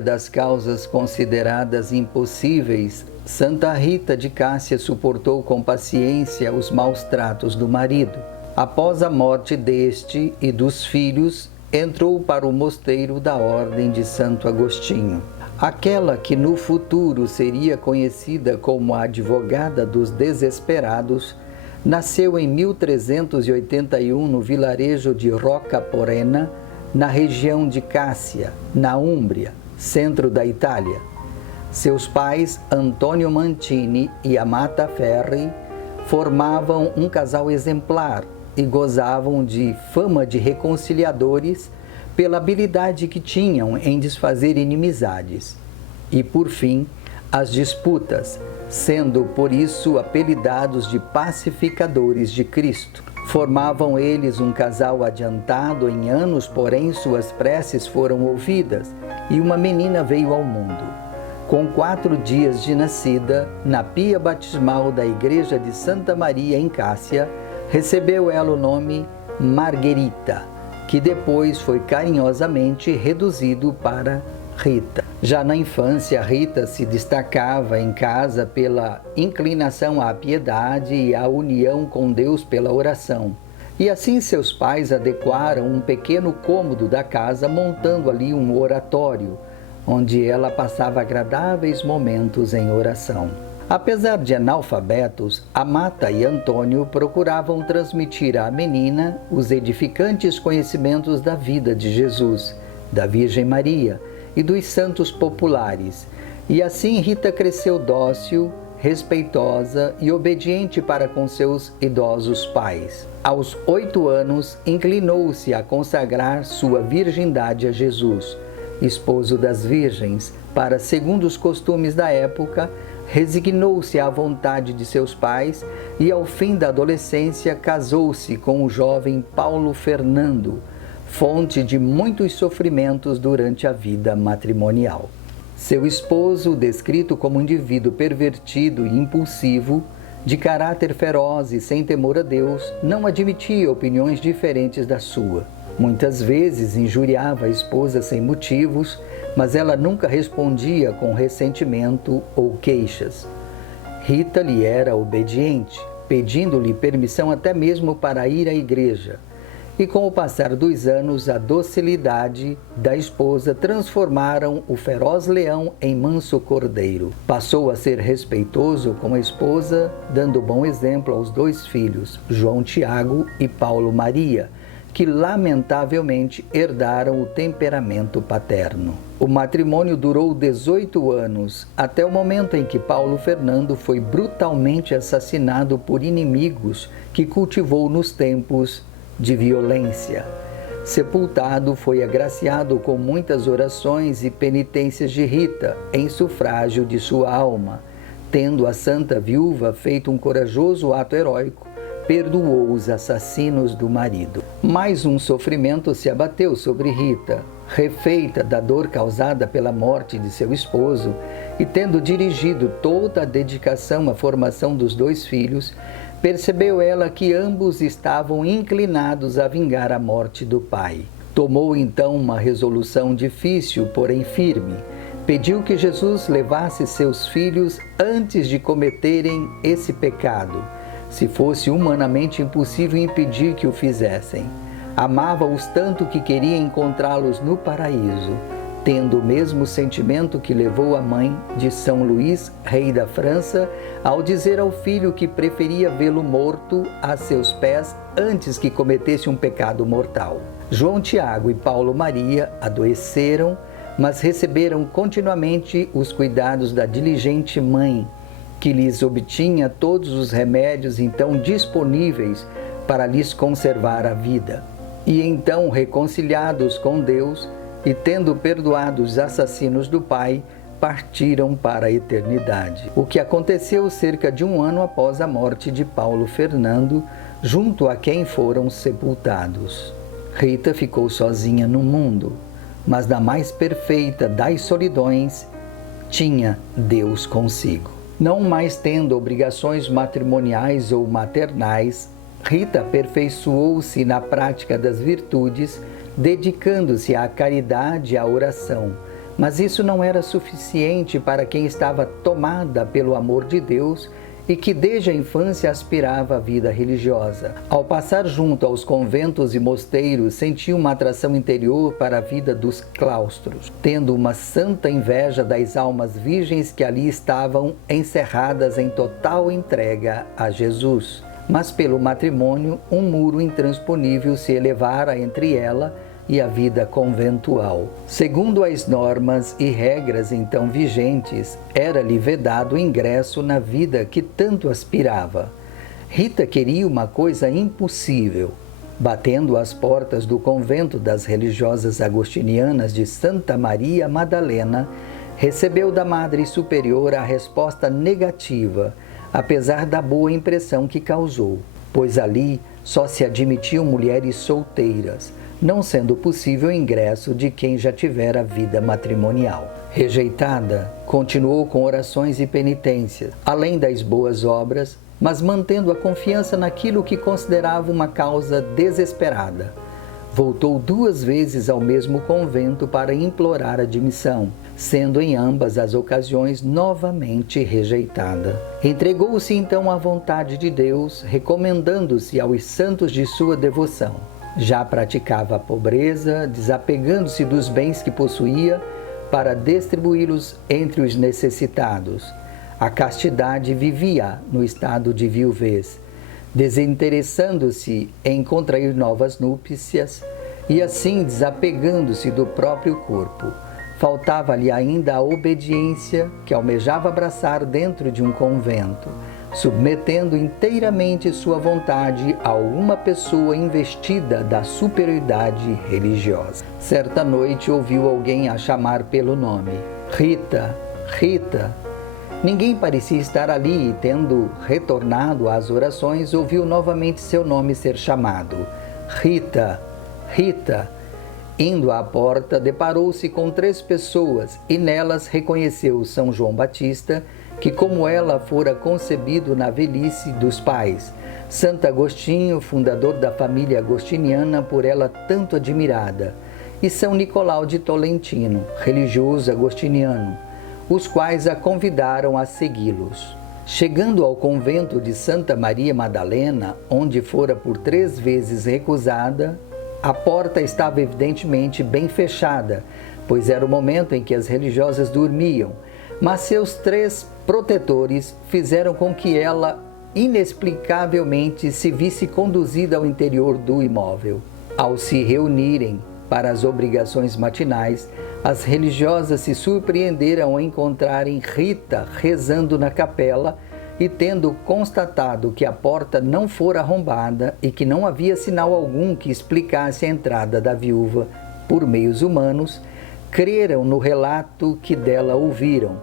das causas consideradas impossíveis, Santa Rita de Cássia suportou com paciência os maus tratos do marido. Após a morte deste e dos filhos, entrou para o mosteiro da Ordem de Santo Agostinho. Aquela que no futuro seria conhecida como a advogada dos desesperados, nasceu em 1381 no vilarejo de Rocaporena, na região de Cássia, na Úmbria, centro da Itália. Seus pais, Antônio Mantini e Amata Ferri, formavam um casal exemplar e gozavam de fama de reconciliadores pela habilidade que tinham em desfazer inimizades. E, por fim, as disputas, sendo por isso apelidados de pacificadores de Cristo. Formavam eles um casal adiantado em anos, porém suas preces foram ouvidas e uma menina veio ao mundo. Com 4 dias de nascida, na pia batismal da igreja de Santa Maria em Cássia, recebeu ela o nome Margherita, que depois foi carinhosamente reduzido para Rita. Já na infância, Rita se destacava em casa pela inclinação à piedade e à união com Deus pela oração. E assim seus pais adequaram um pequeno cômodo da casa, montando ali um oratório, onde ela passava agradáveis momentos em oração. Apesar de analfabetos, Amata e Antônio procuravam transmitir à menina os edificantes conhecimentos da vida de Jesus, da Virgem Maria e dos santos populares, e assim Rita cresceu dócil, respeitosa e obediente para com seus idosos pais. Aos 8 anos, inclinou-se a consagrar sua virgindade a Jesus, esposo das virgens, para, segundo os costumes da época, resignou-se à vontade de seus pais e, ao fim da adolescência, casou-se com o jovem Paulo Fernando, fonte de muitos sofrimentos durante a vida matrimonial. Seu esposo, descrito como um indivíduo pervertido e impulsivo, de caráter feroz e sem temor a Deus, não admitia opiniões diferentes da sua. Muitas vezes injuriava a esposa sem motivos, mas ela nunca respondia com ressentimento ou queixas. Rita lhe era obediente, pedindo-lhe permissão até mesmo para ir à igreja. E com o passar dos anos, a docilidade da esposa transformaram o feroz leão em manso cordeiro. Passou a ser respeitoso com a esposa, dando bom exemplo aos 2 filhos, João Tiago e Paulo Maria, que lamentavelmente herdaram o temperamento paterno. O matrimônio durou 18 anos, até o momento em que Paulo Fernando foi brutalmente assassinado por inimigos que cultivou nos tempos de violência. Sepultado, foi agraciado com muitas orações e penitências de Rita, em sufrágio de sua alma. Tendo a santa viúva feito um corajoso ato heróico, perdoou os assassinos do marido. Mais um sofrimento se abateu sobre Rita. Refeita da dor causada pela morte de seu esposo e tendo dirigido toda a dedicação à formação dos 2 filhos, percebeu ela que ambos estavam inclinados a vingar a morte do pai. Tomou então uma resolução difícil, porém firme. Pediu que Jesus levasse seus filhos antes de cometerem esse pecado, se fosse humanamente impossível impedir que o fizessem. Amava-os tanto que queria encontrá-los no paraíso, tendo o mesmo sentimento que levou a mãe de São Luís, rei da França, ao dizer ao filho que preferia vê-lo morto a seus pés antes que cometesse um pecado mortal. João Tiago e Paulo Maria adoeceram, mas receberam continuamente os cuidados da diligente mãe, que lhes obtinha todos os remédios então disponíveis para lhes conservar a vida. E então, reconciliados com Deus e tendo perdoado os assassinos do pai, partiram para a eternidade. O que aconteceu cerca de 1 ano após a morte de Paulo Fernando, junto a quem foram sepultados. Rita ficou sozinha no mundo, mas na mais perfeita das solidões, tinha Deus consigo. Não mais tendo obrigações matrimoniais ou maternais, Rita aperfeiçoou-se na prática das virtudes, dedicando-se à caridade e à oração, Mas isso não era suficiente para quem estava tomada pelo amor de Deus e que desde a infância aspirava à vida religiosa. Ao passar junto aos conventos e mosteiros, sentia uma atração interior para a vida dos claustros, tendo uma santa inveja das almas virgens que ali estavam encerradas em total entrega a Jesus. Mas pelo matrimônio, um muro intransponível se elevara entre ela e a vida conventual. Segundo as normas e regras então vigentes, era-lhe vedado o ingresso na vida que tanto aspirava. Rita queria uma coisa impossível. Batendo às portas do convento das religiosas agostinianas de Santa Maria Madalena, recebeu da Madre Superiora a resposta negativa, apesar da boa impressão que causou, pois ali só se admitiam mulheres solteiras, não sendo possível o ingresso de quem já tivera vida matrimonial. Rejeitada, continuou com orações e penitências, além das boas obras, mas mantendo a confiança naquilo que considerava uma causa desesperada. Voltou 2 vezes ao mesmo convento para implorar admissão, sendo em ambas as ocasiões novamente rejeitada. Entregou-se então à vontade de Deus, recomendando-se aos santos de sua devoção. Já praticava a pobreza, desapegando-se dos bens que possuía para distribuí-los entre os necessitados. A castidade vivia no estado de viuvez, desinteressando-se em contrair novas núpcias e assim desapegando-se do próprio corpo. Faltava-lhe ainda a obediência que almejava abraçar dentro de um convento, submetendo inteiramente sua vontade a uma pessoa investida da superioridade religiosa. Certa noite ouviu alguém a chamar pelo nome: Rita, Rita. Ninguém parecia estar ali e, tendo retornado às orações, ouviu novamente seu nome ser chamado: Rita, Rita. Indo à porta, deparou-se com 3 pessoas e nelas reconheceu São João Batista, que como ela fora concebido na velhice dos pais, Santo Agostinho, fundador da família agostiniana por ela tanto admirada, e São Nicolau de Tolentino, religioso agostiniano, os quais a convidaram a segui-los. Chegando ao convento de Santa Maria Madalena, onde fora por 3 vezes recusada, a porta estava evidentemente bem fechada, pois era o momento em que as religiosas dormiam, mas seus 3 protetores fizeram com que ela, inexplicavelmente, se visse conduzida ao interior do imóvel. Ao se reunirem para as obrigações matinais, as religiosas se surpreenderam ao encontrarem Rita rezando na capela e, tendo constatado que a porta não fora arrombada e que não havia sinal algum que explicasse a entrada da viúva por meios humanos, creram no relato que dela ouviram,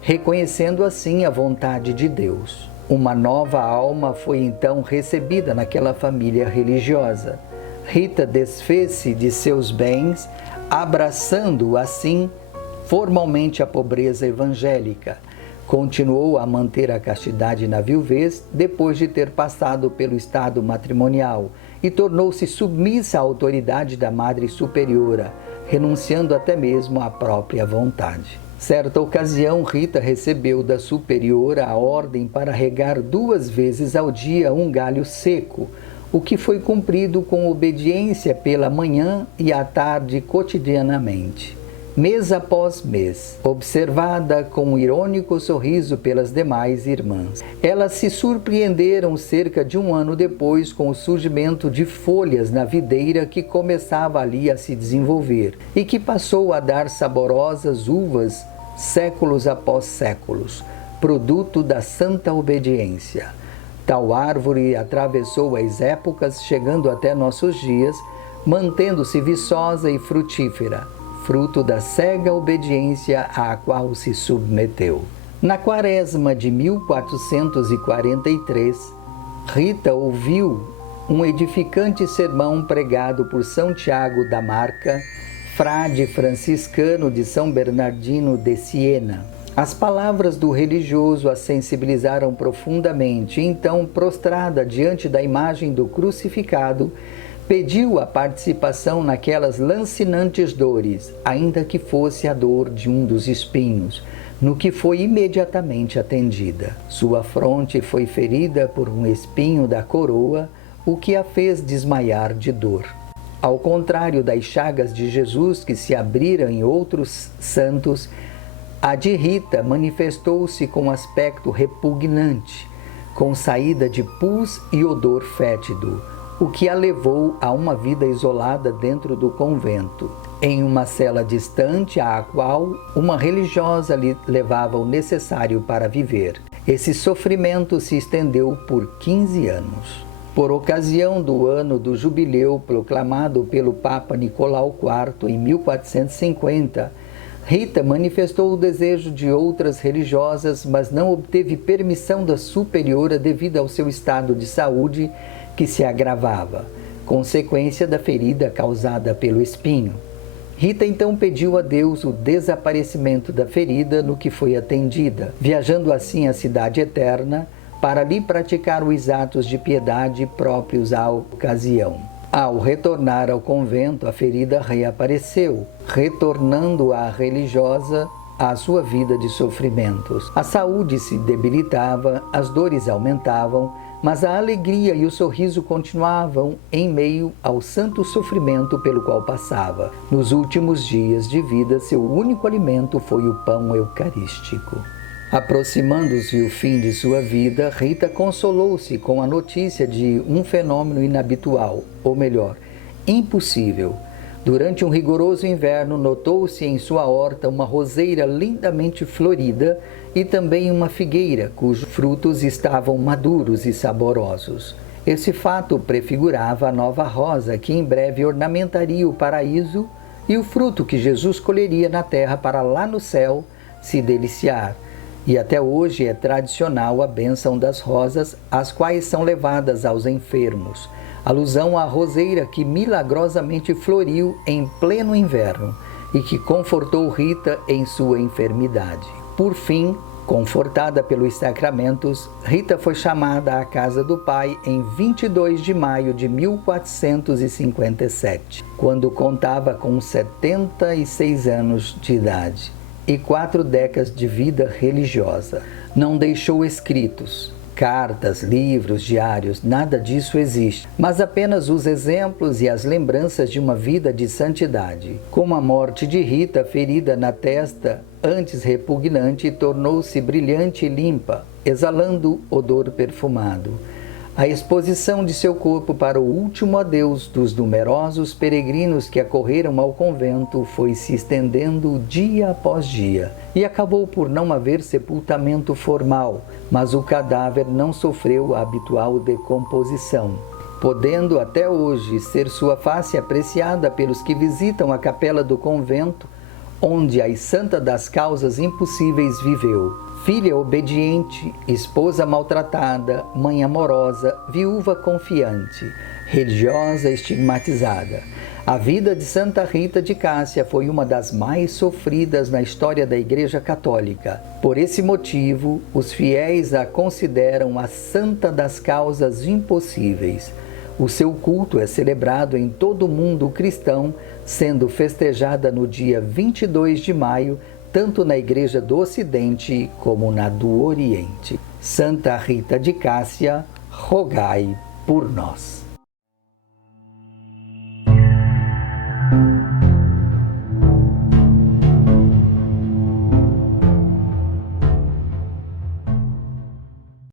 reconhecendo assim a vontade de Deus. Uma nova alma foi então recebida naquela família religiosa. Rita desfez-se de seus bens, abraçando assim formalmente a pobreza evangélica. Continuou a manter a castidade na viuvez depois de ter passado pelo estado matrimonial e tornou-se submissa à autoridade da Madre Superiora, renunciando até mesmo à própria vontade. Certa ocasião, Rita recebeu da superiora a ordem para regar 2 vezes ao dia um galho seco, o que foi cumprido com obediência pela manhã e à tarde cotidianamente. Mês após mês, observada com um irônico sorriso pelas demais irmãs. Elas se surpreenderam cerca de 1 ano depois com o surgimento de folhas na videira que começava ali a se desenvolver e que passou a dar saborosas uvas séculos após séculos, produto da santa obediência. Tal árvore atravessou as épocas, chegando até nossos dias, mantendo-se viçosa e frutífera, fruto da cega obediência à qual se submeteu. Na quaresma de 1443, Rita ouviu um edificante sermão pregado por São Tiago da Marca, frade franciscano de São Bernardino de Siena. As palavras do religioso a sensibilizaram profundamente, e então, prostrada diante da imagem do crucificado, pediu a participação naquelas lancinantes dores, ainda que fosse a dor de um dos espinhos, no que foi imediatamente atendida. Sua fronte foi ferida por um espinho da coroa, o que a fez desmaiar de dor. Ao contrário das chagas de Jesus que se abriram em outros santos, a de Rita manifestou-se com aspecto repugnante, com saída de pus e odor fétido, o que a levou a uma vida isolada dentro do convento, em uma cela distante à qual uma religiosa lhe levava o necessário para viver. Esse sofrimento se estendeu por 15 anos. Por ocasião do ano do jubileu proclamado pelo Papa Nicolau IV em 1450, Rita manifestou o desejo de outras religiosas, mas não obteve permissão da superiora devido ao seu estado de saúde que se agravava, consequência da ferida causada pelo espinho. Rita então pediu a Deus o desaparecimento da ferida, no que foi atendida, viajando assim à cidade eterna para ali praticar os atos de piedade próprios à ocasião. Ao retornar ao convento, a ferida reapareceu, retornando a religiosa à sua vida de sofrimentos. A saúde se debilitava, as dores aumentavam, mas a alegria e o sorriso continuavam em meio ao santo sofrimento pelo qual passava. Nos últimos dias de vida, seu único alimento foi o pão eucarístico. Aproximando-se o fim de sua vida, Rita consolou-se com a notícia de um fenômeno inabitual, ou melhor, impossível. Durante um rigoroso inverno, notou-se em sua horta uma roseira lindamente florida e também uma figueira, cujos frutos estavam maduros e saborosos. Esse fato prefigurava a nova rosa que em breve ornamentaria o paraíso e o fruto que Jesus colheria na terra para lá no céu se deliciar. E até hoje é tradicional a bênção das rosas, as quais são levadas aos enfermos, alusão à roseira que milagrosamente floriu em pleno inverno e que confortou Rita em sua enfermidade. Por fim, confortada pelos sacramentos, Rita foi chamada à casa do Pai em 22 de maio de 1457, quando contava com 76 anos de idade e 4 décadas de vida religiosa. Não deixou escritos, cartas, livros, diários, nada disso existe, mas apenas os exemplos e as lembranças de uma vida de santidade. Como a morte de Rita, ferida na testa, antes repugnante, tornou-se brilhante e limpa, exalando odor perfumado. A exposição de seu corpo para o último adeus dos numerosos peregrinos que acorreram ao convento foi se estendendo dia após dia e acabou por não haver sepultamento formal, mas o cadáver não sofreu a habitual decomposição, podendo até hoje ser sua face apreciada pelos que visitam a capela do convento, onde a santa das causas impossíveis viveu. Filha obediente, esposa maltratada, mãe amorosa, viúva confiante, religiosa estigmatizada. A vida de Santa Rita de Cássia foi uma das mais sofridas na história da Igreja Católica. Por esse motivo, os fiéis a consideram a santa das causas impossíveis. O seu culto é celebrado em todo o mundo cristão, sendo festejada no dia 22 de maio, tanto na Igreja do Ocidente como na do Oriente. Santa Rita de Cássia, rogai por nós.